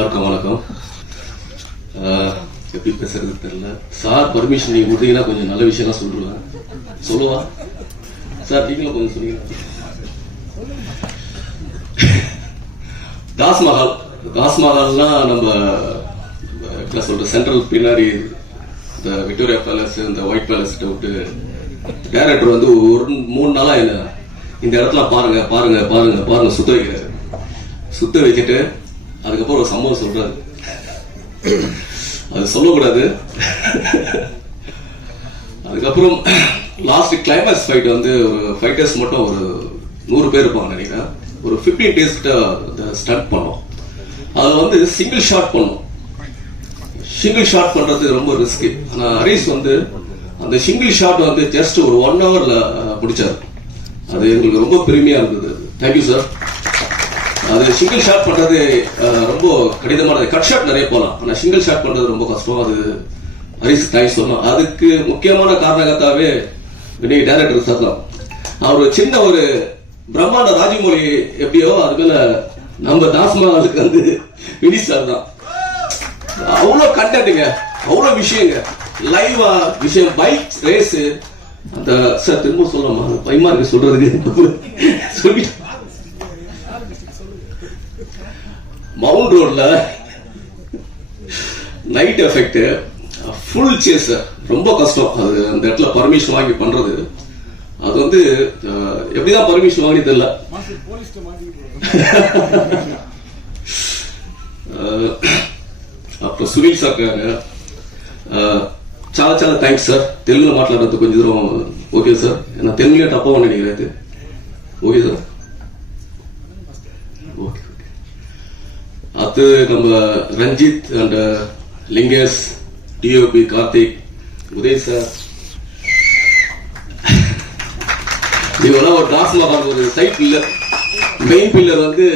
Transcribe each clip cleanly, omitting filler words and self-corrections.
எல்லாருக்கும் வணக்கம். எப்படி பேசுறது தெரியல. சார் பர்மிஷன் நீங்க கொடுத்தீங்கன்னா கொஞ்சம் நல்ல விஷயம்லாம் சொல்லுவேன். சொல்லுவா சார், நீங்களும் கொஞ்சம் சொன்னீங்க. தாஸ்மஹால்னா நம்ம என்ன சொல்ற சென்ட்ரல் பின்னாடி இந்த விக்டோரியா பேலஸ், இந்த ஒயிட் பேலஸ் விட்டு டைரக்டர் வந்து ஒரு 3 நாளா என்ன இந்த இடத்துல பாருங்க பாருங்க பாருங்க பாருங்க சுத்த வைக்கிறாரு. சுத்த வச்சுட்டு அதுக்கப்புறம் ஒரு சம்பவம் சொல்றாரு. அது சொல்லக்கூடாது. அதுக்கப்புறம் லாஸ்ட் கிளைமேக்ஸ் ஃபைட் வந்து ஒரு ஃபைட்டர்ஸ் மட்டும் ஒரு 100 பேர் இருப்பாங்க நினைக்கிறேன். ஒரு 15 days கிட்ட ஸ்டண்ட் பண்ணோம். அதுல வந்து சிங்கிள் ஷாட் பண்ணோம். சிங்கிள் ஷாட் பண்றது ரொம்ப ரிஸ்க். ஆனா ஹரிஸ் வந்து அந்த சிங்கிள் ஷாட் வந்து ஜஸ்ட் ஒரு 1 hourல முடிச்சாரு. அது எங்களுக்கு ரொம்ப பெருமையா இருந்தது. Thank you sir. அது சிங்கிள் ஷாட் பண்றது ரொம்ப கடினமானது. கட் ஷாட் நிறைய போகலாம், ஆனா சிங்கிள் ஷாட் பண்றது ரொம்ப கஷ்டம். அது ஹரிஸ் தேங்க்ஸ் சொல்லலாம். அதுக்கு முக்கியமான காரணகத்தாவே இன்னைக்கு டைரக்டர் சார் தான். அவர் சின்ன ஒரு பிரம்மாண்ட ராஜமௌழி எப்படியோ அது மேல நம்ம தாஸ்மஹாலுக்கு வந்து வினிஷ் சார் தான். அவ்வளவு கண்டென்ட்டுங்க, அவ்வளவு விஷயங்க, லைவா விஷயம், பைக் ரேஸ். அந்த சார் திரும்ப சொல்லலாமா? பயமா இருக்கு சொல்றதுக்கு. சொல்லிட்டு மவுண்ட் ரோட்ல நைட் எஃபெக்ட் ஃபுல் சேஸ் ரொம்ப கஷ்டம். அது அந்த இடத்துல பர்மிஷன் வாங்கி பண்றது. அது வந்து எப்படிதான் பர்மிஷன் வாங்கி தெரியல. அப்புறம் சுனில் சார் చాలా చాలా థ్యాంక్స్ సార్. తెలుగులో మాట్లాడறது కొంచెం దూరం ఓకే సార్. நான் தெலுங்குல தப்பா நினைக்கிறேன். Okay sir. ஓகே. அது நம்ம Ranjith and Lingesh, DOP Karthik, Uday sir, இவெல்லாம் ஒரு தாஸ்மஹால் ஒரு சைட் பில்லர். மெயின் பில்லர் வந்து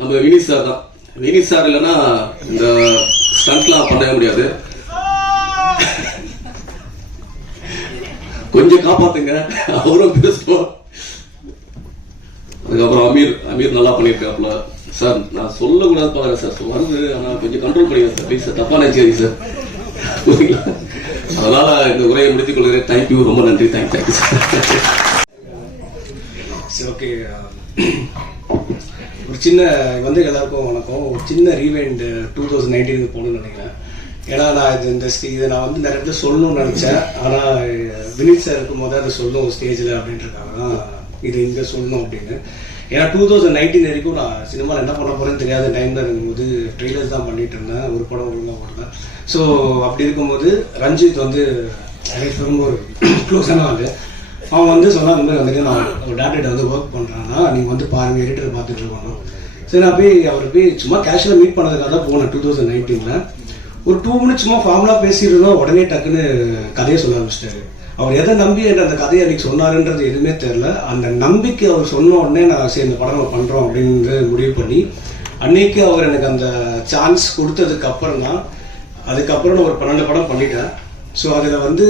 நம்ம வினிஷ் சார் தான். வினிஷ் சார் இல்லைன்னா இந்த ஸ்டண்ட்லாம் பண்ணவே முடியாது. கொஞ்சம் காப்பாத்துங்க, அவரும் பேசுவோம். அதுக்கப்புறம் அமீர் நல்லா பண்ணியிருக்காப்ல சார். நான் சொல்லக்கூடாது பாருங்க சார், வருது. ஆனா கொஞ்சம் கண்ட்ரோல் பண்ணிடுங்க சார், ப்ளீஸ் சார். தப்பா நினைச்சேன் சார். அதனால இந்த உரையை முடித்துக் கொள்கிறேன். தேங்க்யூ, ரொம்ப நன்றி. Thank you sir. ஓகே, ஒரு சின்ன வந்து எல்லாருக்கும் வணக்கம். ஒரு சின்ன ரீவைண்ட் 2019 போகணும்னு நினைக்கிறேன். ஏன்னா நான் இதை நான் வந்து நிறைய இடத்துல சொல்லணும்னு நினைச்சேன். ஆனால் வினித் சார் இருக்கும்போது அதை சொல்லணும் ஸ்டேஜில் அப்படின்ட்டுருக்காங்க தான் இது இங்கே சொல்லணும் அப்படின்னு. ஏன்னா 2019 வரைக்கும் நான் சினிமாவில் என்ன பண்ண போறேன்னு தெரியாத டைமில் இருக்கும்போது ட்ரெய்லர்ஸ் தான் பண்ணிட்டு இருந்தேன். ஒரு படம் ஒழுங்காக ஓடல. ஸோ அப்படி இருக்கும்போது ரஞ்சித் வந்து எனக்கு ரொம்ப ஒரு க்ளோஸான ஆள். அவன் வந்து சொன்னா இந்த மாதிரி வந்துட்டு நான் ஒரு டேரக்டர் வந்து ஒர்க் பண்ணுறான்னா நீங்கள் வந்து பாருங்கள், எடிட்டர் பார்த்துட்டு இருக்கணும். சரி, நான் போய் அவர் போய் சும்மா கேஷுவலாக மீட் பண்ணதுக்காக தான் போனேன் 2019. ஒரு 2 minutes சும்மா ஃபார்முலா பேசியிருந்தோம். உடனே டக்குன்னு கதையை சொல்ல ஆரம்பிச்சிட்டாரு. அவர் எதை நம்பி அந்த கதையை அன்னைக்கு சொன்னாருன்றது எதுவுமே தெரியல. அந்த நம்பிக்கை அவர் சொன்ன உடனே நான் சரி இந்த படம் நம்ம பண்ணுறோம் அப்படின்னு முடிவு பண்ணி அன்னைக்கு அவர் எனக்கு அந்த சான்ஸ் கொடுத்ததுக்கு அப்புறம் தான் அதுக்கப்புறம் நான் ஒரு 12 படம் பண்ணிட்டேன். ஸோ அதில் வந்து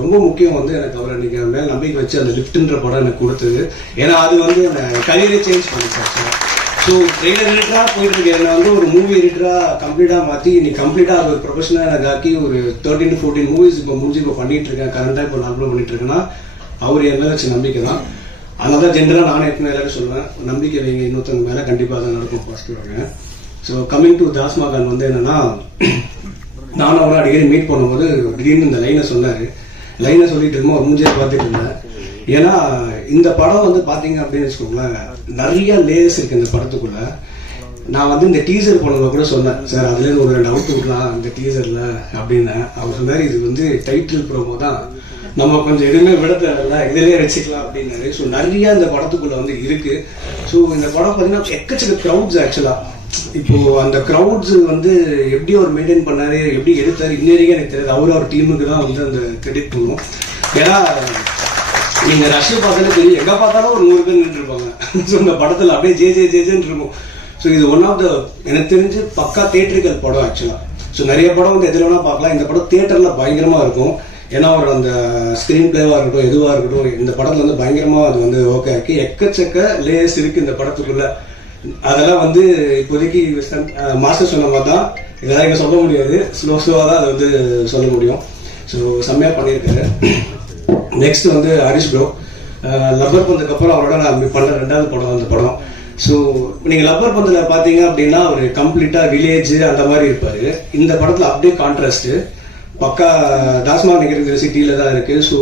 ரொம்ப முக்கியம் வந்து எனக்கு அவர் அன்னைக்கு மேலே நம்பிக்கை வச்சு அந்த லிஃப்ட்ன்ற படம் எனக்கு கொடுத்தது. ஏன்னா அது வந்து அந்த கரியரை சேஞ்ச் பண்ணிச்சு. ஸோ ட்ரெய்லர் எடிட்டராக போயிட்டு இருக்கேன். என்னை வந்து ஒரு மூவி எடிட்டராக கம்ப்ளீட்டாக மாற்றி இன்னைக்கு கம்ப்ளீட்டாக ஒரு ப்ரொஃபஷனாக எனக்கு ஆக்கி ஒரு 13 to 14 மூவிஸ் இப்போ முடிஞ்சு இப்போ பண்ணிட்டு இருக்கேன். கரண்டாக இப்போ நான் அப்லோட் பண்ணிட்டு இருக்கேன்னா அவர் என் மேலே வச்ச நம்பிக்கை தான். அதனால தான் ஜென்ரலாக நானே எப்பவுமே எல்லாரும் சொல்லுவேன், நம்பிக்கை வைங்க, இன்னொருத்தவங்க மேலே கண்டிப்பாக தான் நடக்கும் பாசிட்டிவாக. ஸோ கம்மிங் டு தாஸ்மஹால் வந்து என்னன்னா, நானும் அவரை அடிக்கடி மீட் பண்ணும்போது திடீர்னு இந்த லைனை சொன்னார். லைனை சொல்லிட்டு இருக்கும்போது ஒரு மூஞ்சியை பார்த்துட்டு இருந்தேன். ஏன்னா இந்த படம் வந்து பார்த்தீங்க அப்படின்னு வச்சுக்கோங்களேன், நிறைய லேயர்ஸ் இருக்கு இந்த படத்துக்குள்ள. நான் வந்து இந்த டீசர் போனவங்க கூட சொன்னேன், சார் அதுலேருந்து ஒரு 2 அவுட் விடலாம் இந்த டீசர்ல அப்படின்னு. அவர் சொன்னார், இது வந்து டைட்டில் ப்ரோமோ தான், நம்ம கொஞ்சம் எதுவுமே விட தேவையில்ல, இதுலேயே வச்சுக்கலாம் அப்படின்னாரு. ஸோ நிறைய இந்த படத்துக்குள்ள வந்து இருக்கு. ஸோ இந்த படம் பார்த்தீங்கன்னா எக்கச்சக்க க்ரௌட்ஸ். ஆக்சுவலா இப்போ அந்த க்ரௌட்ஸ் வந்து எப்படி அவர் மெயின்டைன் பண்ணாரு, எப்படி எடுத்தாரு, இன்ன வரைக்கும் எனக்கு தெரியாது. அவர் டீமுக்கு தான் வந்து அந்த கிரெடிட் பண்ணும். ஏன்னா நீங்க ரஷ்ய பார்த்தாலே தெரியும், எங்க பார்த்தாலும் ஒரு 100 பேர் நின்று இருப்பாங்க. ஸோ இந்த படத்துல அப்படியே ஜேன்னு இருக்கும். ஸோ இது ஒன் ஆஃப் த எனக்கு தெரிஞ்சு பக்கா தியேட்டரிக்கல் படம் ஆக்சுவலா. ஸோ நிறைய படம் வந்து எதுல வேணா பார்க்கலாம், இந்த படம் தியேட்டர்ல பயங்கரமா இருக்கும். ஏன்னா அவரோட அந்த ஸ்கிரீன் பிளேவா இருக்கட்டும், எதுவா இருக்கட்டும், இந்த படத்துல வந்து பயங்கரமா அது வந்து ஓகே இருக்கு. எக்கச்சக்க லேயர்ஸ் இருக்கு இந்த படத்துக்குள்ள. அதெல்லாம் வந்து இப்போதைக்கு மாஸ்டர் சொன்ன மாதிரி தான், இதெல்லாம் இங்கே சொல்ல முடியாது, ஸ்லோவாக தான் அதை வந்து சொல்ல முடியும். ஸோ செம்மையாக பண்ணியிருக்காரு. நெக்ஸ்ட் வந்து ஹரிஷ் ப்ரோ, லப்பர் பந்துக்கு அவரோட நான் பண்ண 2வது படம் அந்த படம். ஸோ நீங்கள் லப்பர் பந்தில் பார்த்தீங்க அப்படின்னா ஒரு கம்ப்ளீட்டாக வில்லேஜ் அந்த மாதிரி இருப்பார். இந்த படத்தில் அப்படியே கான்ட்ராஸ்ட்டு பக்கா டாஸ்மாக் நகர் சிட்டியில தான் இருக்கு. ஸோ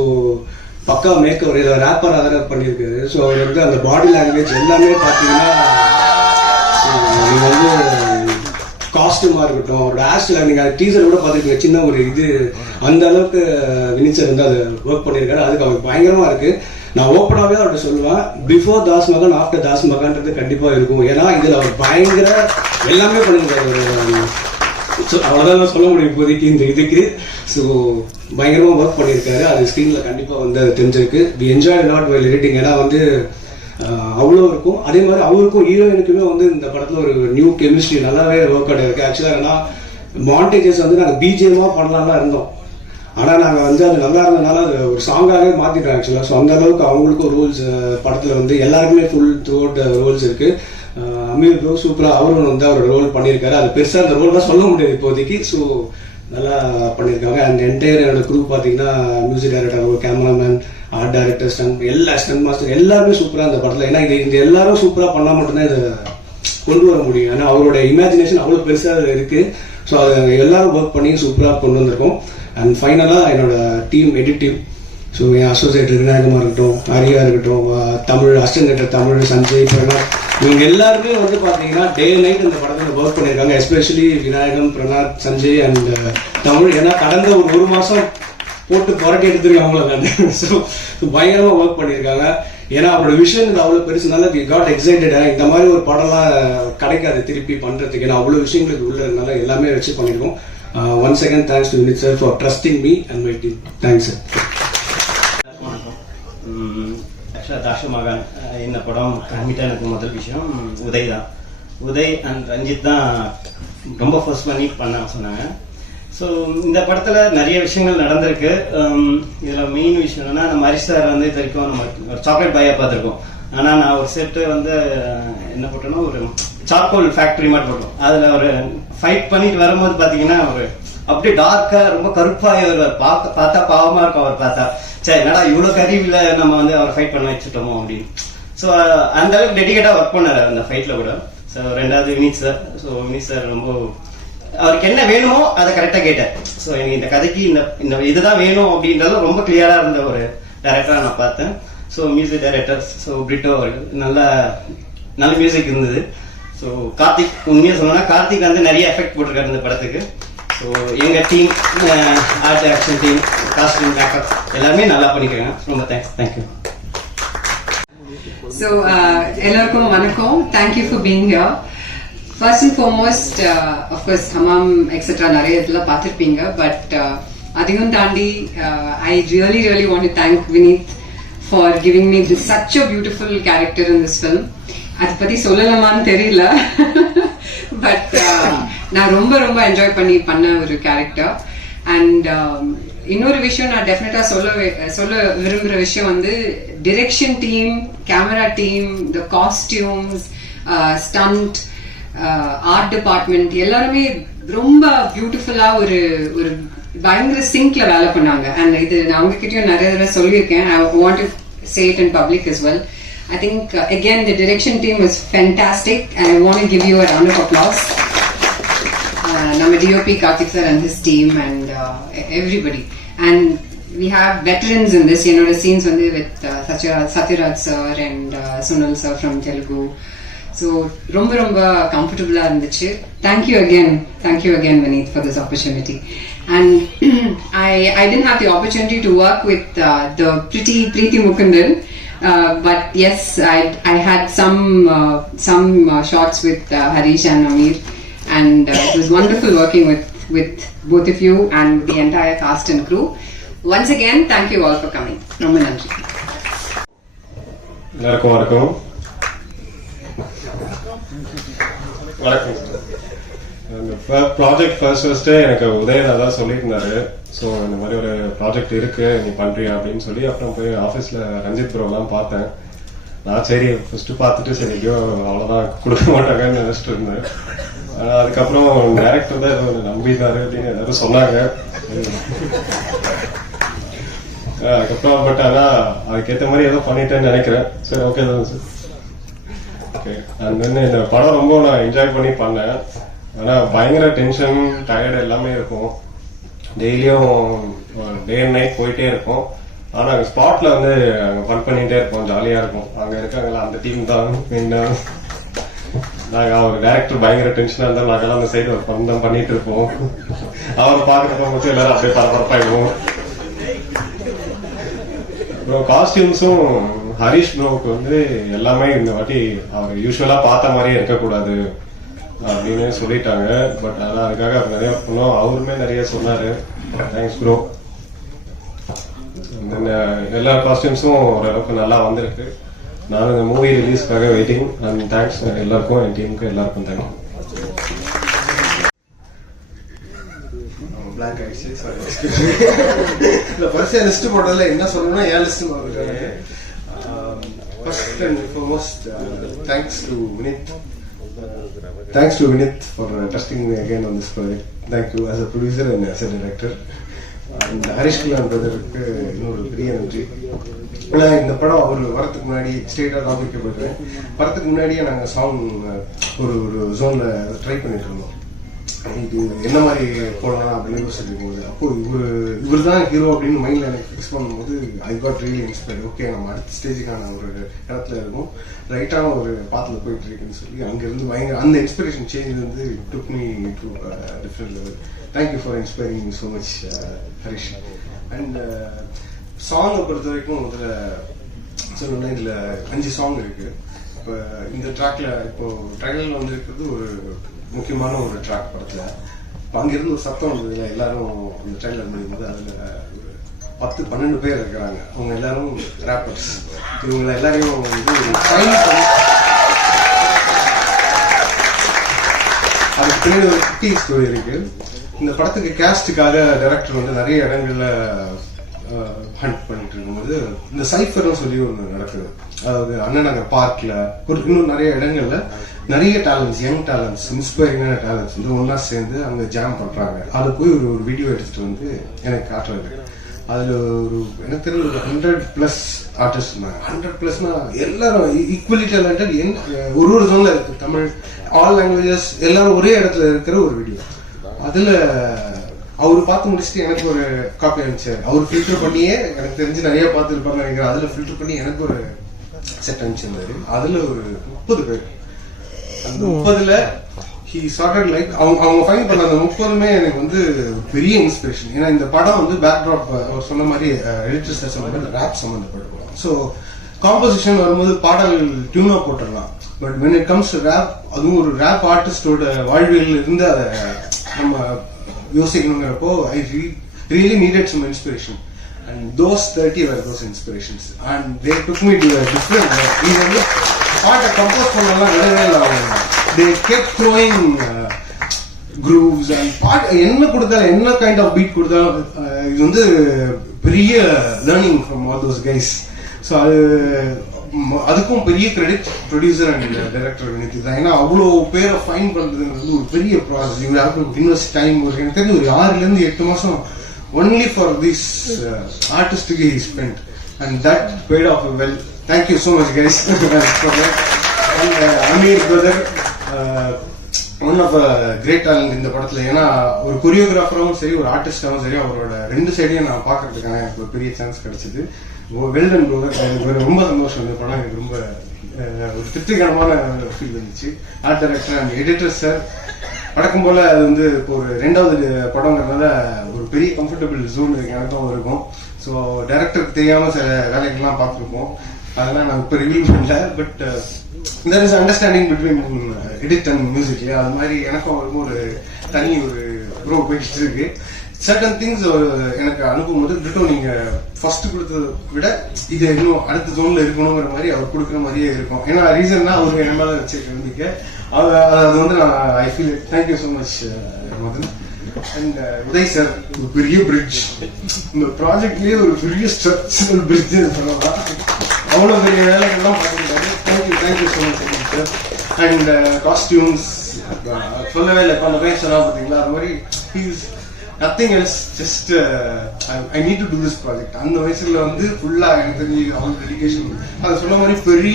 பக்கா மேக் ஒரு ரேப்பராக தான் பண்ணியிருக்காரு. ஸோ அவர் வந்து அந்த பாடி லாங்குவேஜ் எல்லாமே பார்த்தீங்கன்னா நீங்கள் வந்து காஸ்டியூமாக இருக்கட்டும், அவரோட ஆஸ்டில் நீங்கள் டீசர் கூட பார்த்துருக்கீங்க, சின்ன ஒரு இது அந்த அளவுக்கு வினித் சார் வந்து அதை ஒர்க் பண்ணியிருக்காரு. அதுக்கு அவர் பயங்கரமாக இருக்கு. நான் ஓப்பனாகவே அவர்கிட்ட சொல்லுவேன், பிஃபோர் தாஸ் மகன் ஆஃப்டர் தாஸ் மகன்றது கண்டிப்பாக இருக்கும். ஏன்னா இதில் அவர் பயங்கர எல்லாமே பண்ணியிருக்காரு. ஸோ அவ்வளோதான் சொல்ல முடியும் இப்போதைக்கு இந்த இதுக்கு. ஸோ பயங்கரமாக ஒர்க் பண்ணியிருக்காரு. அது ஸ்க்ரீனில் கண்டிப்பாக வந்து அது தெரிஞ்சிருக்கு. We enjoy not well editing. ஏன்னா வந்து அவ்வளோ இருக்கும். அதே மாதிரி அவருக்கும் ஹீரோயினுக்குமே வந்து இந்த படத்தில் ஒரு நியூ கெமிஸ்ட்ரி நல்லாவே ஒர்க் அவுட் இருக்குது. ஆக்சுவலாக ஏன்னா மாண்டேஜஸ் வந்து நாங்கள் பிஜிஎமாக பண்ணலாம் தான் இருந்தோம். ஆனால் நாங்கள் வந்து அது நல்லா இருந்ததுனால அது ஒரு சாங்காகவே மாற்றிட்டோம் ஆக்சுவலாக. ஸோ அந்த அளவுக்கு அவங்களுக்கும் ரோல்ஸ் படத்தில் வந்து எல்லாருக்குமே ஃபுல் த்ரூ அவுட் ரோல்ஸ் இருக்குது. அமீர் ப்ரோ சூப்பராக அவரும் வந்து அவரோட ரோல் பண்ணியிருக்காரு. அது பெருசாக அந்த ரோல் தான் சொல்ல முடியாது இப்போதைக்கு. ஸோ நல்லா பண்ணியிருக்காங்க. அண்ட் என்டையர் என்னோட குரூப் பார்த்தீங்கன்னா music director, cameraman, art director, stunt எல்லா ஸ்டண்ட் மாஸ்டர் எல்லாருமே சூப்பராக இந்த படத்தில். ஏன்னா இந்த எல்லாரும் சூப்பராக பண்ணால் மட்டும்தான் இதை கொண்டு வர முடியும். ஏன்னா அவரோட இமேஜினேஷன் அவ்வளோ பெருசாக இருக்குது. ஸோ அதை எல்லாரும் ஒர்க் பண்ணி சூப்பராக கொண்டு வந்திருக்கோம். அண்ட் ஃபைனலாக என்னோட டீம் எடிட் டீம், ஸோ என் அசோசியேட் விநாயகமாக இருக்கட்டும், ஆரியா இருக்கட்டும், தமிழ் அசிஸ்டன்ட் டைரக்டர் தமிழ், சஞ்சய், பிரணாத், இவங்க எல்லாருமே வந்து பார்த்தீங்கன்னா டே நைட் இந்த படத்தில் ஒர்க் பண்ணியிருக்காங்க. Especially Vinayagam, Pranath, Sanjay and Tamil. ஏன்னா கடந்த ஒரு மாதம் போட்டு புரட்டி எடுத்துருக்காங்க அவங்கள. ஸோ பயங்கரமாக ஒர்க் பண்ணியிருக்காங்க. ஏன்னா அவரோட விஷயம் அவ்வளோ பெருசுனால வி காட் எக்ஸைட்டட். இந்த மாதிரி ஒரு படம்லாம் கிடைக்காது திருப்பி பண்ணுறதுக்கு. ஏன்னா அவ்வளோ விஷயங்களுக்கு உள்ள இருந்தால எல்லாமே வச்சு பண்ணியிருக்கோம். Once again thanks to Vinith sir for trusting me and my team. Thanks sir. ஆக்சுவலாக தாஷமகான் இந்த படம் கண்டிப்பாக எனக்கு முதல் விஷயம் உதய் தான். உதய் அண்ட் ரஞ்சித் தான் ரொம்ப ஃபர்ஸ்ட் பண்ண சொன்னாங்க. ஸோ இந்த படத்தில் நிறைய விஷயங்கள் நடந்திருக்கு. இதில் மெயின் விஷயம் என்னன்னா, நம்ம ஹரிஷ் சார் வந்து இது வரைக்கும் நம்ம ஒரு சாக்லேட் பாயாக பார்த்துருக்கோம். ஆனால் நான் ஒரு செட்டு வந்து என்ன போட்டோன்னா ஒரு சார்கோல் ஃபேக்ட்ரி மாதிரி போட்டோம். அதில் ஒரு ஃபைட் பண்ணிட்டு வரும்போது பார்த்தீங்கன்னா ஒரு அப்படியே டார்க்காக ரொம்ப கருப்பாக வருவார். பார்த்தா பாவமாக இருக்கும் அவர் பார்த்தா. சரி என்னடா இவ்வளோ கருவியில் நம்ம வந்து அவர் ஃபைட் பண்ண வச்சுட்டோமோ அப்படின்னு. ஸோ அந்த அளவுக்கு டெடிகேட்டாக ஒர்க் பண்ணார் அந்த ஃபைட்டில் கூட. ஸோ 2வது Vinith sir. So Vinith sir ரொம்ப அவருக்கு என்ன வேணுமோ அதை கரெக்டாக கேட்டார். ஸோ எனக்கு இந்த கதைக்கு இந்த இதுதான் வேணும் அப்படின்றது ரொம்ப கிளியராக இருந்த ஒரு டைரக்டராக நான் பார்த்தேன். So music director so Brito நல்ல மியூசிக் இருந்தது. ஸோ கார்த்திக், உண்மையாக சொல்லணும்னா கார்த்திக் வந்து நிறைய எஃபெக்ட் போட்டிருக்காரு இந்த படத்துக்கு. ஸோ எங்கள் team, art direction team, costume, makeup எல்லாருமே நல்லா பண்ணிக்கிறாங்க. ரொம்ப தேங்க்யூ. So எல்லாருக்கும் வணக்கம். Thank you for being here. First and foremost, of course, Hammam etc. நிறைய இதெல்லாம் பார்த்திருப்பீங்க. பட் அதையும் தாண்டி I really want to thank Vineet for giving me such a beautiful character in this film. அதை பத்தி சொல்லலாமான்னு தெரியல. பட் நான் ரொம்ப என்ஜாய் பண்ண ஒரு கேரக்டர். அண்ட் இன்னொரு விஷயம் நான் டெஃபினட்டா சொல்ல விரும்புற விஷயம் வந்து direction team, camera team, the costumes, stunt, art department எல்லாருமே ரொம்ப பியூட்டிஃபுல்லா ஒரு பயங்கர சிங்க்ல வேலை பண்ணாங்க. அண்ட் இது நான் உங்ககிட்டயும் நிறைய தடவை சொல்லியிருக்கேன். I want to say it in public as well. I think again the direction team was fantastic and I want to give you a round of applause. Nama DOP Karthik sir and his team and everybody. And we have veterans in this, you know, the scenes on with Satyaraj sir and Sunil sir from Telugu. So romba comfortable irundhuchu. Thank you again Vineet for this opportunity. And I didn't have the opportunity to work with the pretty Preeti Mukundan. But yes, I had some shots with Harish and Amir, and it was wonderful working with both of you and the entire cast and crew. Once again, thank you all for coming. Romba nandri. எல்லாருக்கும் வணக்கம். இந்த project ஃபர்ஸ்டே எனக்கு உதயனா தான் சொல்லியிருந்தாரு. So இந்த மாதிரி ஒரு ப்ராஜெக்ட் இருக்கு, நீ பண்றியா அப்படின்னு சொல்லி அப்புறம் போய் ஆஃபீஸில் ரஞ்சித் ப்ரோலாம் பார்த்தேன். நான் சரி ஃபர்ஸ்ட் பார்த்துட்டு சரி ஐயோ அவ்வளோதான் கொடுக்க மாட்டாங்கன்னு நினைச்சிட்டு இருந்தேன். அதுக்கப்புறம் டைரக்டர் தான் ஏதோ நம்பினாரு அப்படின்னு எல்லாரும் சொன்னாங்க. அதுக்கப்புறம் பட் ஆனால் அதுக்கேற்ற மாதிரி ஏதோ பண்ணிட்டேன்னு நினைக்கிறேன். சரி ஓகே தான் சார். ஓகே அண்ட் தென் இந்த படம் ரொம்ப நான் என்ஜாய் பண்ணி பண்ணேன். ஆனால் பயங்கர டென்ஷன் டயர்டு எல்லாமே இருக்கும். டெய்லியும் டே அண்ட் நைட் போயிட்டே இருக்கும். ஆனால் அங்கே ஸ்பாட்ல வந்து அங்கே ஃபன் பண்ணிகிட்டே இருப்போம், ஜாலியாக இருக்கும். அங்கே இருக்காங்களா அந்த டீம் தான் மெயினா. நாங்கள் அவர் டேரக்டர் பயங்கர டென்ஷனாக இருந்தாலும் நாங்கள்லாம் அந்த சைடு ஃபன் தான் பண்ணிட்டு இருப்போம். அவரை பார்க்குறப்ப மட்டும் எல்லாரும் அப்படியே பரபரப்பாயிடுவோம். அப்புறம் காஸ்டியூம்ஸும் ஹரிஷ் ப்ரோவுக்கு வந்து எல்லாமே இந்த வாட்டி அவர் யூஸ்வலாக பார்த்த மாதிரியே இருக்கக்கூடாது அப்படின்னு சொல்லிட்டாங்க. பட் ஆனால் அதுக்காக அவர் நிறைய பண்ணோம். அவருமே நிறைய சொன்னார். Thanks bro. எல்லா காஸ்டியூம்ஸும் ஓரளவுக்கு நல்லா வந்திருக்கு. நான் இந்த மூவி ரிலீஸ்க்காக வெயிட்டிங். அண்ட் தேங்க்ஸ் எல்லாருக்கும், என் டீமுக்கு எல்லாருக்கும் தேங்க்யூ. பிளாக் ஆயிடுச்சு, சாரி. இல்லை ஃபர்ஸ்ட் லிஸ்ட் போட்டதில் என்ன சொல்லணும்னா என் லிஸ்ட் போட்டுருக்காங்க. First and foremost thanks to Vinith. Thanks to Vinith for trusting me again on this project. Thank you as a producer and as a director. And Harish Kilan பிரதருக்கு இன்னொரு பெரிய நன்றி. ஏன்னா இந்த படம் அவர் வரத்துக்கு முன்னாடி ஸ்ட்ரெயிட்டாக டாபிக் போயிடுறேன். வரத்துக்கு முன்னாடியே நாங்கள் சாங் ஒரு ஜோனில் ட்ரை பண்ணிட்டு இருந்தோம். இது என்ன மாதிரி போடலாம் அப்படின்னு யோசிச்சுட்டு போது அப்போ இவர் தான் ஹீரோ அப்படின்னு மைண்டில் எனக்கு ஃபிக்ஸ் பண்ணும்போது I got really inspired. Okay நம்ம அடுத்த ஸ்டேஜுக்கான ஒரு இடத்துல இருக்கும், ரைட்டான ஒரு பாத்தில் போயிட்டு இருக்குன்னு சொல்லி அங்கேருந்து பயங்கர அந்த இன்ஸ்பிரேஷன் சேஞ்ச் வந்து took me to different level. Thank you for inspiring so much Harish. And சாங்கை பொறுத்த வரைக்கும் முதல்ல சொல்லணும்னா இதில் 5 சாங் இருக்கு. இப்போ இந்த ட்ராக்ல இப்போ ட்ரைலரில் வந்து இருக்கிறது ஒரு முக்கியமான ஒரு ட்ராக் படத்துல. இப்போ அங்கிருந்து ஒரு சத்தம் வந்ததுல எல்லாரும் அந்த ட்ரைலர் முடியும் போது அதுல ஒரு 10-12 பேர் இருக்கிறாங்க. அவங்க எல்லாரும் ரேப்பர்ஸ். இவங்க எல்லாரையும் வந்து அதுக்கு பின்னாடி ஒரு குட்டி ஸ்டோரி இருக்கு. இந்த படத்துக்கு கேஸ்டுக்காக டைரக்டர் வந்து நிறைய இடங்கள்ல ஹண்ட் பண்ணிட்டு இருக்கும்போது இந்த சைஃபர்னு சொல்லி ஒன்று நடக்குது. அதாவது அண்ணா நகர் பார்க்ல இன்னும் நிறைய இடங்கள்ல நிறைய டேலண்ட்ஸ், யங் டேலண்ட்ஸ், இன்ஸ்பைரிங்கான டேலண்ட்ஸ் வந்து ஒன்னா சேர்ந்து அங்க ஜாம் பண்றாங்க. அதை போய் ஒரு வீடியோ எடுத்துட்டு வந்து எனக்கு காட்டுறாரு. அதுல ஒரு எனக்கு தெரிஞ்ச ஒரு 100+ ஆர்டிஸ்ட் இருந்தாங்க. 100+னா எல்லாரும் ஈக்குவலி டேலண்டட். ஒரு ஜோன்ல இருக்கு. தமிழ், ஆல் லாங்குவேஜஸ் எல்லாரும் ஒரே இடத்துல இருக்கிற ஒரு வீடியோ. அதுல அவரு பார்த்து முடிச்சுட்டு எனக்கு ஒரு காப்பி அனுப்பிச்சாரு. அவர் ஃபில்டர் பண்ணியே எனக்கு தெரிஞ்சு நிறைய பார்த்துருப்பாங்க நினைக்கிறேன். அதுல ஃபில்டர் பண்ணி எனக்கு ஒரு செட் அனுப்பிச்சிருந்தாரு. அதுல ஒரு 30 பேர். அந்த 30ல he started like அவங்க ஃபைன் பண்ண அந்த 30மே எனக்கு வந்து பெரிய இன்ஸ்பிரேஷன். ஏன்னா இந்த படம் வந்து பேக்ட்ராப் அவர் சொன்ன மாதிரி எடிட்டர்ஸ் சொன்ன மாதிரி ரேப் சம்மந்தப்பட்டிருக்கும். ஸோ காம்போசிஷன் வரும்போது பாடல் டியூனா போட்டுடலாம். But when it comes to rap, அதுவும் ஒரு ரேப் ஆர்டிஸ்டோட வாழ்வியல் இருந்து அதை நம்ம யோசிக்கணுங்கிறப்போ I really needed some inspiration. And those 30 were those inspirations. And they took me to a different level. இது வந்து பாட்டை கம்போஸ் பண்ணலாம் விடவே இல்லை. They kept throwing grooves and பாட்டு என்ன கொடுத்தாலும் என்ன கைண்ட் ஆஃப் பீட் கொடுத்தாலும் இது வந்து பெரிய learning from all those guys. So அதுக்கும் பெரிய credit producer and director Vinith தான். ஏன்னா அவ்வளோ பேரை ஃபைன் பண்றதுங்கிறது ஒரு பெரிய process. You have to invest time. ஒரு எனக்கு தெரிஞ்சு ஒரு 6-8 மாசம் only for this artist he spent, and that paid off well. Thank you so much guys for that. And Amir brother, one of a great talent in the படத்துல. ஏன்னா ஒரு கொரியோகிராஃபராகவும் சரி ஒரு ஆர்டிஸ்டாகவும் சரி அவரோட 2 சைடையும் நான் பார்க்கறதுக்கான எனக்கு ஒரு பெரிய சான்ஸ் கிடைச்சது. Well done brother. எனக்கு ரொம்ப சந்தோஷம். இந்த படம் எனக்கு ரொம்ப ஒரு திருப்திகரமான ஃபீல் இருந்துச்சு. Art director and editor sir வழக்கம் போல அது வந்து இப்போ ஒரு 2வது படங்கிறதுனால ஒரு பெரிய கம்ஃபர்டபுள் ஜோன் எனக்கும் இருக்கும். ஸோ டைரக்டருக்கு தெரியாம சில வேலைகள்லாம் பார்த்துருப்போம். அதெல்லாம் நான் இப்போ ரிவீல் பண்ணல. But there is understanding between edit and music. அது மாதிரி எனக்கும் அவருக்கும் ஒரு தனி ஒரு ப்ரோ போயிட்டு இருக்கு. சர்டன் திங்ஸ் எனக்கு அனுப்பும் போது டிட்டோ நீங்க ஃபர்ஸ்ட் கொடுத்ததை விட இது இன்னும் அடுத்த ஜோன்ல இருக்கணுங்கிற மாதிரி அவர் கொடுக்குற மாதிரியே இருக்கும். ஏன்னா ரீசன்னா அவருக்கு என்ன மேல வச்சிருக்க நம்பிக்கை அது வந்து நான் I feel it. Thank you so much Madhan. And Uday sir ஒரு பெரிய பிரிட்ஜ். இந்த ப்ராஜெக்ட்லயே ஒரு பெரிய ஸ்ட்ரக்சரல் பிரிட்ஜ் சொல்லலாம். அவ்வளோ பெரிய வேலைகள்லாம் பார்த்துக்கிட்டாரு. Thank you so much sir. And costumes சொல்லவே இல்லை, இப்போ அந்த பையன் சொன்னா பார்த்தீங்களா, அது மாதிரி nothing else, just I need to do this project. அந்த வயசுல வந்து ஃபுல்லா எனக்கு தெரிஞ்சு அவங்க டெடிகேஷன், அதை சொன்ன மாதிரி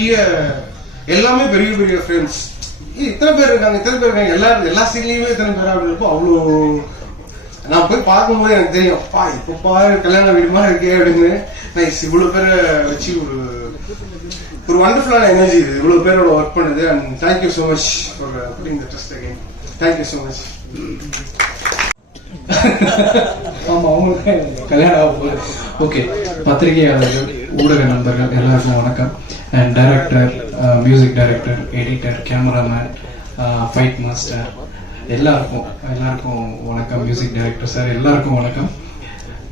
எல்லாமே பெரிய பெரிய ஃப்ரெண்ட்ஸ். இத்தனை பேர் இருக்காங்க, எல்லா சீன்லயுமே இத்தனை பேரா அப்படின்றப்போ அவ்வளோ நான் போய் பார்க்கும்போது எனக்கு தெரியும், இப்ப கல்யாண வீடு மாதிரி இருக்கே அப்படின்னு. நைஸ், இவ்வளவு பேரை வச்சு ஒரு வண்டர்ஃபுல்லான எனர்ஜி இது, இவ்வளவு பேரோட ஒர்க் பண்ணுது. And thank you so much for pudding the trust again. Thank you so much. ஆமா, அவங்களுக்கு கல்யாணம் ஆக போகுது. ஓகே, பத்திரிகையாளர்கள், ஊடக நண்பர்கள் எல்லாருக்கும் வணக்கம். And director, music director, editor, cameraman, fight master எல்லாருக்கும் வணக்கம். மியூசிக் டைரக்டர் சார் எல்லாருக்கும் வணக்கம்.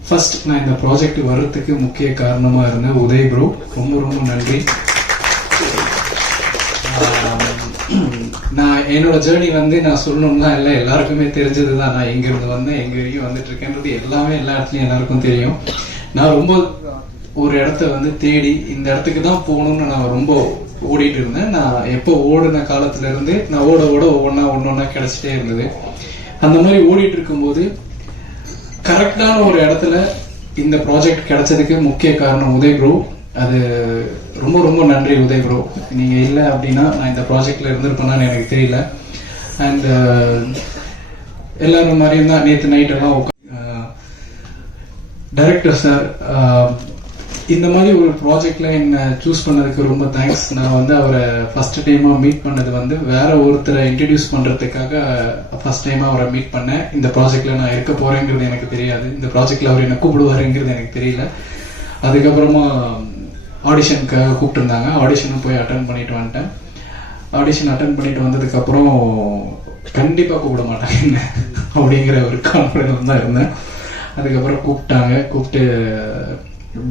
ஃபர்ஸ்ட், நான் இந்த ப்ராஜெக்ட் வர்றதுக்கு முக்கிய காரணமா இருந்த உதய் ப்ரோ, ரொம்ப ரொம்ப நன்றி. நான் என்னோட ஜேர்னி வந்து நான் சொல்லணும்னா இல்லை, எல்லாருக்குமே தெரிஞ்சதுதான். நான் எங்கிருந்து வந்தேன், எங்க வரைக்கும் வந்துட்டு இருக்கேன்றது எல்லாமே எல்லா இடத்துலயும் எல்லாருக்கும் தெரியும். நான் ரொம்ப ஒரு இடத்த வந்து தேடி இந்த இடத்துக்கு தான் போகணும்னு நான் ரொம்ப ஓடிட்டு இருந்தேன். நான் எப்போ ஓடின காலத்துல இருந்து நான் ஓட ஒன்னொன்னா கிடைச்சிட்டே இருந்தது. அந்த மாதிரி ஓடிட்டு இருக்கும்போது கரெக்டான ஒரு இடத்துல இந்த ப்ராஜெக்ட் கிடைச்சதுக்கு முக்கிய காரணம் உதய் ப்ரோ. அது ரொம்ப ரொம்ப நன்றி உதய் ப்ரோ. நீங்க இல்லை அப்படின்னா நான் இந்த ப்ராஜெக்ட்ல இருந்திருப்பேன்னு எனக்கு தெரியல. அண்ட் எல்லாரும் மாதிரியும் தான் நேற்று நைட் எல்லாம் டைரக்டர் சார் இந்த மாதிரி ஒரு ப்ராஜெக்ட்ல என்ன சூஸ் பண்ணதுக்கு ரொம்ப தேங்க்ஸ். நான் வந்து அவரை ஃபர்ஸ்ட் டைமா மீட் பண்ணது வந்து வேற ஒருத்தரை இன்ட்ரடியூஸ் பண்றதுக்காக ஃபர்ஸ்ட் டைமா அவரை மீட் பண்ணேன். இந்த ப்ராஜெக்ட்ல நான் இருக்க போறேங்கிறது எனக்கு தெரியாது, இந்த ப்ராஜெக்ட்ல அவர் என்ன கூப்பிடுவாருங்கிறது எனக்கு தெரியல. அதுக்கப்புறமா ஆடிஷனுக்காக கூப்பிட்டுருந்தாங்க. ஆடிஷனும் போய் அட்டன் பண்ணிட்டு வந்துட்டேன். ஆடிஷன் அட்டன் பண்ணிட்டு வந்ததுக்கு அப்புறம் கண்டிப்பா கூப்பிட மாட்டாங்க அப்படிங்கிற ஒரு கான்ஃபிடன்ஸ் தான் இருந்தேன். அதுக்கப்புறம் கூப்பிட்டு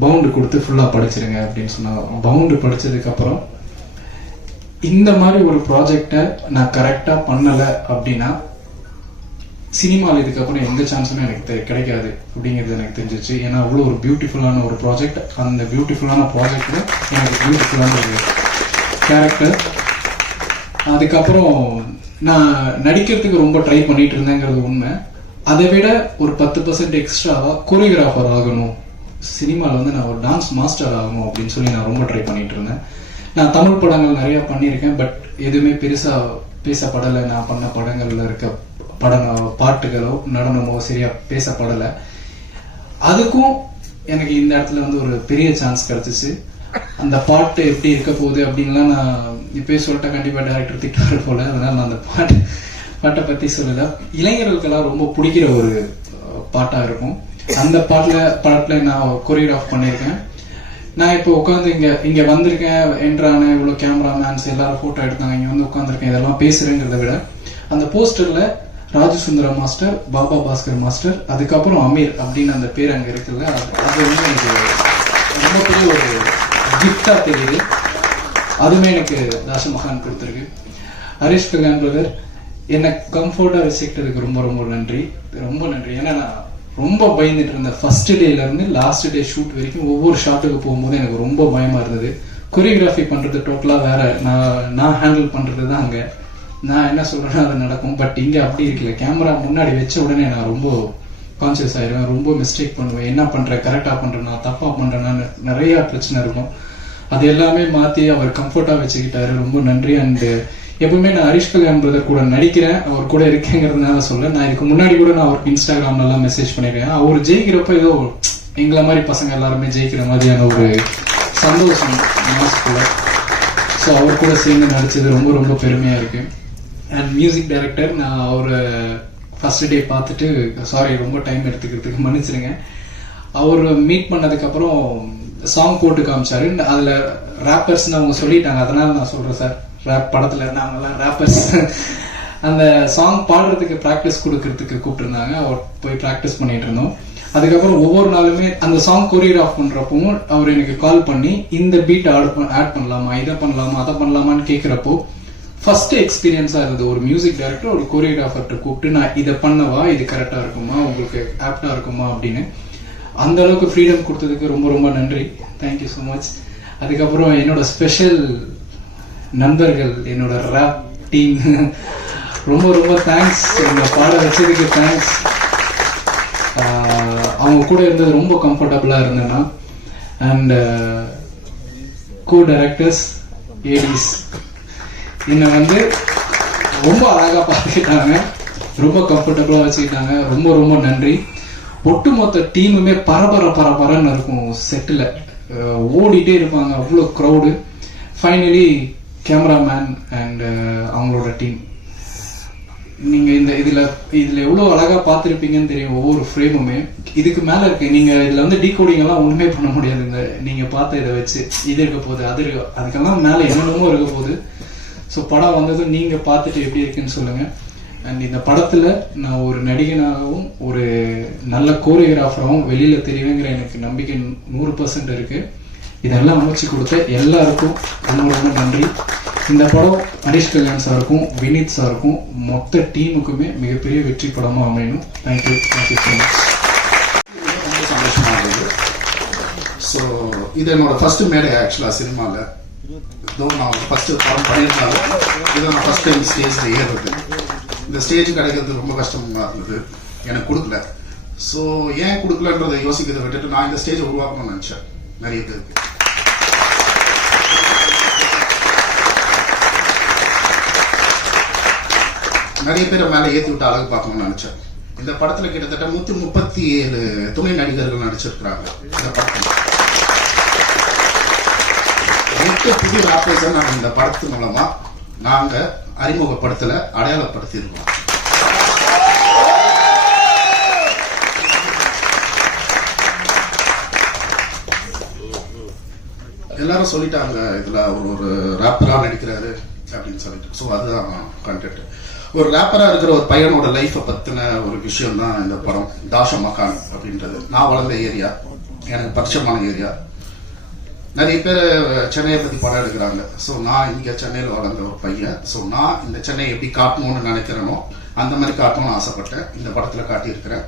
பவுண்டு கொடுத்து ஃபுல்லா படிச்சிருங்க அப்படின்னு சொன்னாங்க. பவுண்டு படிச்சதுக்கு அப்புறம் இந்த மாதிரி ஒரு ப்ராஜெக்டை நான் கரெக்டா பண்ணல அப்படின்னா சினிமாவில் இதுக்கப்புறம் எந்த சான்ஸுமே எனக்கு கிடைக்காது அப்படிங்கிறது எனக்கு தெரிஞ்சிச்சு. ஏன்னா அவ்வளோ ஒரு பியூட்டிஃபுல்லான ஒரு ப்ராஜெக்ட். அந்த பியூட்டிஃபுல்லான ப்ராஜெக்ட்ல எனக்கு பியூட்டிஃபுல்லான ஒரு கேரக்டர். அதுக்கப்புறம் நான் நடிக்கிறதுக்கு ரொம்ப ட்ரை பண்ணிட்டு இருந்தேங்கிறது உண்மை. அதை விட ஒரு 10% எக்ஸ்ட்ராவா கோரியோகிராஃபர் ஆகணும், சினிமாவில் வந்து நான் ஒரு டான்ஸ் மாஸ்டர் ஆகணும் அப்படின்னு சொல்லி நான் ரொம்ப ட்ரை பண்ணிட்டு இருந்தேன். நான் தமிழ் படங்கள் நிறைய பண்ணியிருக்கேன், பட் எதுவுமே பெருசா பேசப்படலை. நான் பண்ண படங்கள்ல இருக்க பாட்டுகளோ நடனமோ சரியா பேசப்படலை. அதுக்கும் எனக்கு இந்த இடத்துல வந்து ஒரு பெரிய சான்ஸ் கிடைச்சிச்சு. அந்த பாட்டு எப்படி இருக்க போகுது அப்படின்லாம் நான் இப்பயே சொல்லிட்டேன், கண்டிப்பா டைரக்டர் திட்டுவாரு போல. அதனால நான் அந்த பாட்டை பத்தி சொல்லல. இளைஞர்களுக்கெல்லாம் ரொம்ப பிடிக்கிற ஒரு பாட்டா இருக்கும். அந்த படத்துல நான் கொரியோகிராஃப் பண்ணியிருக்கேன். நான் இப்போ உட்காந்து இங்க வந்திருக்கேன், என்ட்ரான இவ்வளவு கேமராமேன்ஸ் எல்லாரும் போட்டோ எடுத்தாங்க, இங்க வந்து உட்காந்துருக்கேன், இதெல்லாம் பேசுறேங்கிறத விட அந்த போஸ்டர்ல ராஜசுந்தரம் மாஸ்டர், பாபா பாஸ்கர் மாஸ்டர், அதுக்கப்புறம் அமீர் அப்படின்னு அந்த பேர் அங்க இருக்குல்ல, அது வந்து எனக்கு ரொம்ப பெரிய ஒரு கிஃப்டா தெரியுது. அதுவுமே எனக்கு தாஷமகான் கொடுத்துருக்கு. ஹரிஷ் கல்யாண் பிரதர் என்னை கம்ஃபர்ட்டா வச்சுக்கிட்டதுக்கு ரொம்ப ரொம்ப நன்றி, ரொம்ப நன்றி. ஏன்னா நான் ரொம்ப பயந்துட்டு இருந்தேன். ஃபர்ஸ்ட் டேல இருந்து லாஸ்ட் டே ஷூட் வரைக்கும் ஒவ்வொரு ஷாட்டுக்கு போகும்போது எனக்கு ரொம்ப பயமா இருந்தது. கொரியோகிராஃபி பண்றது டோட்டலா வேற, நான் ஹேண்டில் பண்றது தான் அங்க. நான் என்ன சொல்றேன்னா அது நடக்கும். பட் இங்க அப்படி இருக்குல்ல, கேமரா முன்னாடி வச்ச உடனே நான் ரொம்ப கான்சியஸ் ஆயிடுவேன், ரொம்ப மிஸ்டேக் பண்ணுவேன். என்ன பண்றேன், கரெக்டா பண்றேன்னா தப்பா பண்றேன்னா நிறைய பிரச்சனை இருக்கும். அது எல்லாமே மாத்தி அவர் கம்ஃபர்ட்டா வச்சுக்கிட்டாரு, ரொம்ப நன்றி. அண்ட் எப்பவுமே நான் ஹரிஷ் கல்யாண் பிரதர் கூட நடிக்கிறேன், அவர் கூட இருக்கேங்கிறதுனால சொல்ல. நான் இதுக்கு முன்னாடி கூட நான் அவருக்கு இன்ஸ்டாகிராம்ல எல்லாம் மெசேஜ் பண்ணிருக்கேன். அவர் ஜெயிக்கிறப்ப ஏதோ எங்களை மாதிரி பசங்க எல்லாருமே ஜெயிக்கிற மாதிரியான ஒரு சந்தோஷம் மனசுக்குள்ள. ஸோ அவர் கூட சேர்ந்து நடிச்சது ரொம்ப ரொம்ப பெருமையா இருக்கு. அண்ட் மியூசிக் டைரக்டர், நான் அவரை ஃபர்ஸ்ட் டே பார்த்துட்டு, சாரி ரொம்ப டைம் எடுத்துக்கிறதுக்கு மன்னிச்சிருங்க. அவர் மீட் பண்ணதுக்கு அப்புறம் சாங் போட்டு காமிச்சாரு. அதுல ரேப்பர்ஸ்ன்னு அவங்க சொல்லிட்டாங்க, அதனால நான் சொல்றேன் சார், ரேப் படத்துல நாங்கெல்லாம் ரேப்பர்ஸ். அந்த சாங் பாடுறதுக்கு ப்ராக்டிஸ் கொடுக்கறதுக்கு கூப்பிட்டுருந்தாங்க. அவர் போய் ப்ராக்டிஸ் பண்ணிட்டு இருந்தோம். அதுக்கப்புறம் ஒவ்வொரு நாளுமே அந்த சாங் கொரியோகிராஃப் பண்றப்பவும் அவர் எனக்கு கால் பண்ணி இந்த பீட் ஆட் பண்ணலாமா, இதை பண்ணலாமா, அதை பண்ணலாமான்னு கேட்கிறப்போ ஃபர்ஸ்ட் எக்ஸ்பீரியன்ஸா இருந்தது. ஒரு மியூசிக் டைரக்டர் ஒரு கொரியோகிராஃபர்கிட்ட கூப்பிட்டு நான் இதை பண்ணவா, இது கரெக்டா இருக்குமா, உங்களுக்கு ஆப்டா இருக்குமா அப்படின்னு அந்த அளவுக்கு ஃப்ரீடம் கொடுத்ததுக்கு ரொம்ப ரொம்ப நன்றி. Thank you so much. அதுக்கப்புறம் என்னோட ஸ்பெஷல் நண்பர்கள், என்னோட ரேப் டீம், ரொம்ப ரொம்ப தேங்க்ஸ். இந்த பாட வச்சதுக்கு தேங்க்ஸ். அவங்க கூட இருந்தது ரொம்ப கம்ஃபர்டபுளாக இருந்தேன்னா. அண்ட் கோ டைரக்டர்ஸ், ஏடிஸ் என்னை வந்து ரொம்ப அழகாக பார்த்துக்கிட்டாங்க, ரொம்ப கம்ஃபர்டபுளாக வச்சுக்கிட்டாங்க. ரொம்ப ரொம்ப நன்றி. ஒட்டுமொத்த டீமுமே பரபரன்னு இருக்கும். செட்டில் ஓடிட்டே இருப்பாங்க, அவ்வளோ க்ரௌடு. ஃபைனலி கேமராமேன் அண்ட் அவங்களோட டீம், நீங்கள் இதில் எவ்வளோ அழகாக பார்த்துருப்பீங்கன்னு தெரியும். ஒவ்வொரு ஃப்ரேமுமே இதுக்கு மேலே இருக்கு. நீங்கள் இதில் வந்து டீகோடிங் எல்லாம் ஒன்றுமே பண்ண முடியாதுங்க. நீங்கள் பார்த்த இதை வச்சு இது இருக்க போகுது, அது இருக்கு, அதுக்கெல்லாம் மேலே என்னென்னமோ இருக்க போகுது. ஸோ படம் வந்ததும் நீங்கள் பார்த்துட்டு எப்படி இருக்குன்னு சொல்லுங்கள். அண்ட் இந்த படத்தில் நான் ஒரு நடிகனாகவும் ஒரு நல்ல கோரியோகிராஃபராகவும் வெளியில் தெரியுங்கிற எனக்கு நம்பிக்கை 100% இருக்குது. இதெல்லாம் அமைச்சு கொடுத்த எல்லாருக்கும் ரொம்ப ரொம்ப நன்றி. இந்த படம் ஹரிஷ் கல்யாண் சாருக்கும் வினீத் சாருக்கும் மொத்த டீமுக்குமே மிகப்பெரிய வெற்றி படமாக அமையணும். Thank you so much. ரொம்ப சந்தோஷமாக இருந்தது. ஸோ இது என்னோட ஃபர்ஸ்ட் மேடை ஆக்சுவலாக சினிமாவில். நான் ஃபர்ஸ்ட் படம் பண்ணியிருந்தாலும் இதை நான் ஃபர்ஸ்ட் டைம் ஸ்டேஜில் ஏறுறது. இந்த ஸ்டேஜ் கிடைக்கிறது ரொம்ப கஷ்டமாக இருந்தது, எனக்கு கொடுக்கல. ஸோ ஏன் கொடுக்கலன்றதை யோசிக்கிறதை விட்டுட்டு நான் இந்த ஸ்டேஜை உருவாக்கணும்னு நினச்சேன். நிறைய பேருக்கு நிறைய பேரை மேலே ஏற்றி விட்டு அழகு பார்க்கணும்னு நினைச்சேன். இந்த படத்துல கிட்டத்தட்ட 137 துணை நடிகர்கள் நடிச்சிருக்கிறாங்க. இந்த படத்துல 8 புது ராப்பர்ஸை நாங்கள் இந்த படத்து மூலமா நாங்க அறிமுகப்படுத்தல, அடையாளப்படுத்தியிருக்கோம். எல்லாரும் சொல்லிட்டாங்க இதுல அவர் ஒரு ராப்பரா நடிக்கிறாரு அப்படின்னு சொல்லிட்டு. ஸோ அதுதான் கண்டென்ட். ஒரு ரேப்பரா இருக்கிற ஒரு பையனோட லைஃப்பை பத்தின ஒரு விஷயம் தான் இந்த படம். தாஷமகான் அப்படின்றது நான் வளர்ந்த ஏரியா, எனக்கு பரிச்சயமான ஏரியா. நிறைய பேர் சென்னையை பத்தி படம் எடுக்கிறாங்க. ஸோ நான் இங்க சென்னையில் வளர்ந்த ஒரு பையன். ஸோ நான் இந்த சென்னையை எப்படி காட்டணும்னு நினைக்கிறேனோ அந்த மாதிரி காட்டணும்னு ஆசைப்பட்டேன். இந்த படத்துல காட்டியிருக்கிறேன்.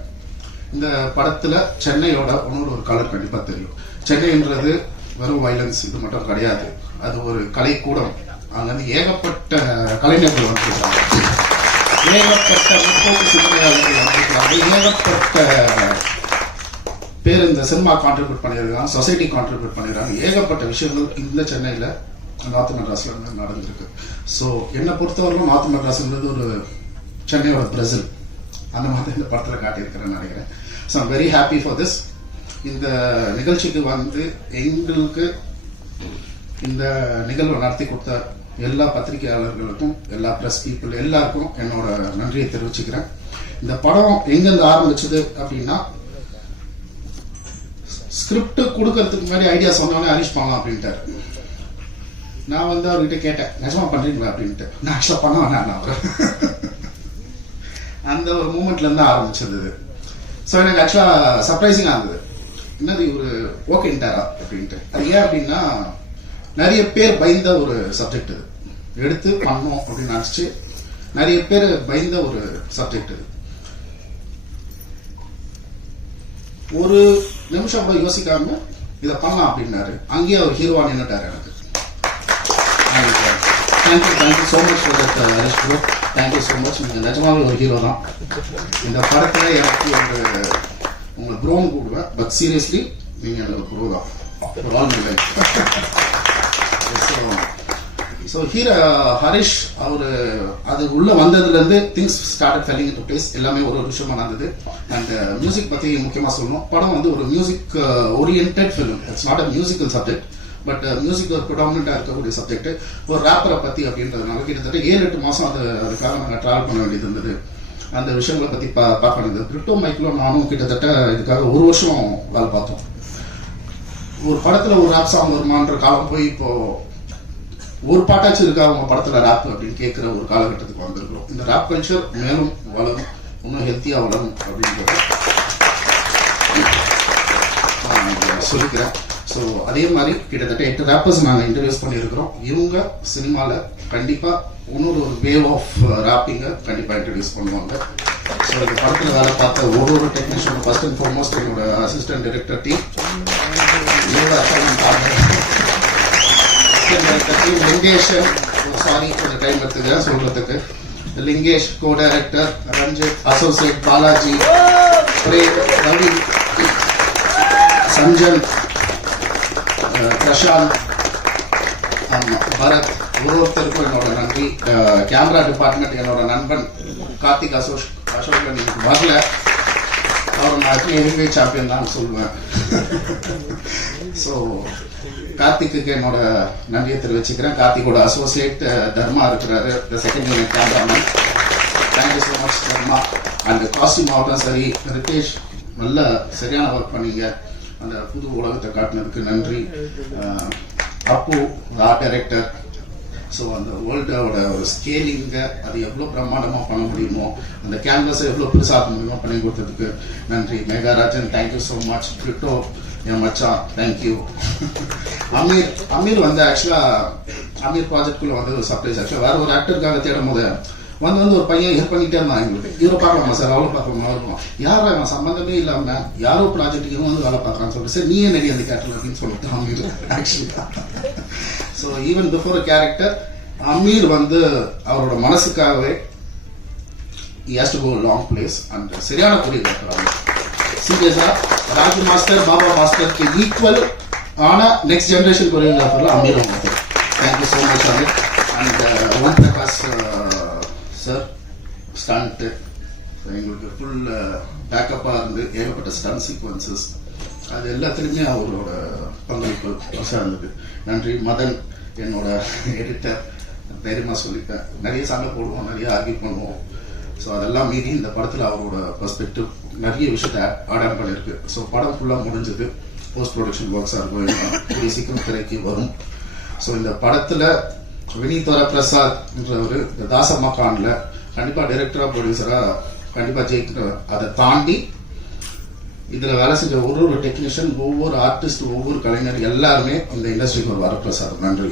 இந்த படத்துல சென்னையோட ஒரு கலர் கண்டிப்பா தெரியும். சென்னைன்றது வெறும் வயலன்ஸ் இது மட்டும் கிடையாது, அது ஒரு கலைக்கூடம். அங்க வந்து ஏகப்பட்ட கலைஞர்கள் வந்துருக்காங்க, ஏகப்பட்ட முற்போக்கு சிந்தனையாளர்கள் வந்துருக்காங்க, ஏகப்பட்ட பேர் இந்த சினிமா கான்ட்ரிபியூட் பண்ணியிருக்காங்க, சொசைட்டி கான்ட்ரிபியூட் பண்ணிருக்காங்க. ஏகப்பட்ட விஷயங்கள் இந்த சென்னையில நார்த் மெட்ராஸ்ல நடந்திருக்கு. ஸோ என்னை பொறுத்தவரைக்கும் நார்த் மெட்ராஸ்ன்றது ஒரு சென்னையோட பிரேசில், அந்த மாதிரி இந்த படத்துல காட்டியிருக்கிறேன்னு நினைக்கிறேன். So I'm very happy for this. இந்த நிகழ்ச்சிக்கு வந்து எங்களுக்கு இந்த நிகழ்வை நடத்தி கொடுத்த எல்லா பத்திரிகையாளர்களுக்கும், எல்லா பிரஸ் பீப்புள் எல்லாருக்கும் என்னோட நன்றியை தெரிவிச்சுக்கிறேன். இந்த படம் எங்கிருந்து ஆரம்பிச்சது அப்படின்னா, ஸ்கிரிப்ட் கொடுக்கறதுக்கு முன்னாடி ஐடியா சொன்னோன்னே ஹரிஷ் பண்ணலாம் அப்படின்ட்டாரு. நான் வந்து அவர்கிட்ட கேட்டேன், நிஜமா பண்றீங்களா அப்படின்ட்டு. நான் ஆக்சுவலா பண்ண வேணாம் அவர் அந்த ஒரு மூமெண்ட்ல இருந்து ஆரம்பிச்சது. ஸோ எனக்கு ஆக்சுவலா சர்ப்ரைசிங்கா இருந்தது, என்னது இவரு ஓகேன்ட்டாரா அப்படின்ட்டு. அது ஏன் அப்படின்னா, நிறைய பேர் பயந்த ஒரு சப்ஜெக்ட் இது, எடுத்து பண்ணோம் அப்படின்னு நினைச்சு நிறைய பேர் பயந்த ஒரு சப்ஜெக்ட் இது. ஒரு நிமிஷம் கூட யோசிக்காம இதை பண்ணலாம் அப்படின்னாரு. அங்கேயே அவர் ஹீரோவா நின்னுட்டாரு. எனக்கு thank you so much for that Harish bro, thank you so much. நீங்கள் நிஜமாவே ஒரு ஹீரோ தான். இந்த படத்தில் எனக்கு உங்களை ப்ரோன்னு கூடுவேன், பட் சீரியஸ்லி நீங்கள் எனக்கு ப்ரோ தான் for all my life. So hero Harish அவர் அது உள்ள வந்ததுலேருந்து things started falling into place. எல்லாமே ஒரு விஷயமா நடந்தது. அண்ட் மியூசிக் பற்றி முக்கியமாக சொல்லணும். படம் வந்து ஒரு music oriented film. It's not a musical subject, but music ஒரு ப்ரிடாமினண்டாக இருக்கக்கூடிய சப்ஜெக்ட். ஒரு ரேப்பரை பற்றி அப்படின்றதுனால கிட்டத்தட்ட 7-8 மாதம் அதுக்காக நாங்கள் ட்ராவல் பண்ண வேண்டியது இருந்தது. அந்த விஷயங்களை பற்றி பார்க்க வேண்டியது. கிரிப்டோ மைக்கிலும் நானும் கிட்டத்தட்ட இதுக்காக 1 வருஷம் வேலை பார்த்தோம். ஒரு படத்துல ஒரு ரேப் சாங் வருமான்ற காலம் போய் இப்போ ஒரு பாட்டாச்சும் இருக்கா அவங்க படத்துல ரேப் அப்படின்னு கேட்கிற ஒரு காலகட்டத்துக்கு வந்திருக்கிறோம். இந்த ரேப் கல்ச்சர் மேலும் வளரும், இன்னும் ஹெல்த்தியா வளரும் அப்படின்றது நான் சொல்லிக்கிறேன். ஸோ அதே மாதிரி கிட்டத்தட்ட 8 ரேப்பர்ஸ் நாங்கள் இன்ட்ரடியூஸ் பண்ணியிருக்கிறோம். இவங்க சினிமாவில் கண்டிப்பா இன்னொரு வேவ் ஆஃப் ரேப்பிங்கை கண்டிப்பா இன்ட்ரடியூஸ் பண்ணுவாங்க. ஸோ இந்த படத்தில் வேலை பார்த்த ஒரு டெக்னீஷியன், ஃபர்ஸ்ட் அண்ட் ஃபார்மோஸ்ட் என்னோட assistant director team, assistant director team Lingeshan, sorry கொஞ்சம் டைம் எடுத்துக்கிறேன் சொல்றதுக்கு. Lingesh, co director Ranjith, associate Balaji, Prem, Ravi, Sanjan, Prashanth, Bharath, ஒருத்தருக்கும் என்னோட நன்றி. கேமரா டிபார்ட்மெண்ட் என்னோட நண்பன் கார்த்திக் அசோகன் எனக்கு வரல, அவர் நான் ஹெவி சாம்பியன் தான் சொல்லுவேன். ஸோ கார்த்திக்கு என்னோட நன்றியை தெரிவிச்சுக்கிறேன். கார்த்திகோட அசோசியேட் தர்மா இருக்கிறாரு, second unit cameraman. Thank you so much Dharma. And costume ஆகட்டும் சரி, ரிதேஷ் நல்ல சரியான ஒர்க் பண்ணீங்க, அந்த புது உலகத்தை காட்டினதுக்கு நன்றி. அப்பு ஆர்ட் டைரக்டர். ஸோ அந்த வேர்ல்டோட ஒரு ஸ்கேலிங்கை அது எவ்வளோ பிரம்மாண்டமாக பண்ண முடியுமோ, அந்த கேன்வஸை எவ்வளோ பெருசாக முடியுமோ பண்ணி கொடுத்ததுக்கு நன்றி. மேகாராஜன் தேங்க்யூ ஸோ மச். கிரிட்டோ என் மச்சான் தேங்க்யூ. அமீர் வந்து ஆக்சுவலாக அமீர் ப்ராஜெக்ட்குள்ளே வந்து ஒரு சர்ப்ரைஸ். ஆக்சுவலாக வேறு ஒரு ஆக்டருக்காக தேடும் போது வந்து ஒரு பையன் ஹெல்ப் பண்ணிகிட்டே இருந்தான் எங்களுக்கு. இவரை பார்க்கலாமா சார், அவளை பார்க்கலாமா இருக்கும், யாரும் அவன் சம்மந்தமே இல்லாமல் யாரோ ப்ராஜெக்ட்டுக்கு இவன் வந்து வேலை பார்க்குறான்னு சொல்லிட்டு சார் நீயே நடி அந்த கேரக்டர் அப்படின்னு சொல்லிட்டு அமீர் ஆக்சுவலாக. So even before a character Ameer வந்து அவரோட மனசுக்காகவே he has to go a long place and சரியான கொரியோகிராஃபர். சீரியஸா ராஜு மாஸ்டர், பாபா மாஸ்டருக்கு ஈக்குவல் ஆன நெக்ஸ்ட் ஜெனரேஷன் கொரியோகிராஃபர்ல Ameer master. Thank you so much Ameer. And Om Prakash sir stunt எங்களுக்கு ஃபுல் பேக்கப்பாக இருந்து ஏகப்பட்ட ஸ்டண்ட் சீக்வன்சஸ் அது எல்லாத்துலேயுமே அவரோட பங்களிப்பு பெருசாக இருந்தது. நன்றி. மதன் என்னோட எடிட்டர், தைரியமாக சொல்லிட்டேன், நிறைய சண்டை போடுவோம், நிறைய ஆர்கியூ பண்ணுவோம். ஸோ அதெல்லாம் மீறி இந்த படத்தில் அவரோட பெர்ஸ்பெக்டிவ் நிறைய விஷயத்தை ஆட் ஆன் பண்ணியிருக்கு. ஸோ படம் ஃபுல்லாக முடிஞ்சது, போஸ்ட் ப்ரொடக்ஷன் ஒர்க்ஸாக இருக்கும், கூடிய சீக்கிரம் திரைக்கு வரும். ஸோ இந்த படத்தில் வினீத் வரப்பிரசாத்ன்றவர் இந்த தாசம்மா கானில் கண்டிப்பாக டைரக்டராக ப்ரொடியூசராக கண்டிப்பாக ஜெயிக்கணும். அதை தாண்டி இதில் வேலை செஞ்ச ஒரு டெக்னீஷியன், ஒவ்வொரு ஆர்டிஸ்ட், ஒவ்வொரு கலைஞர் எல்லாருமே இந்த இண்டஸ்ட்ரிக்கு ஒரு வரப்பிரசாதம். நன்றி.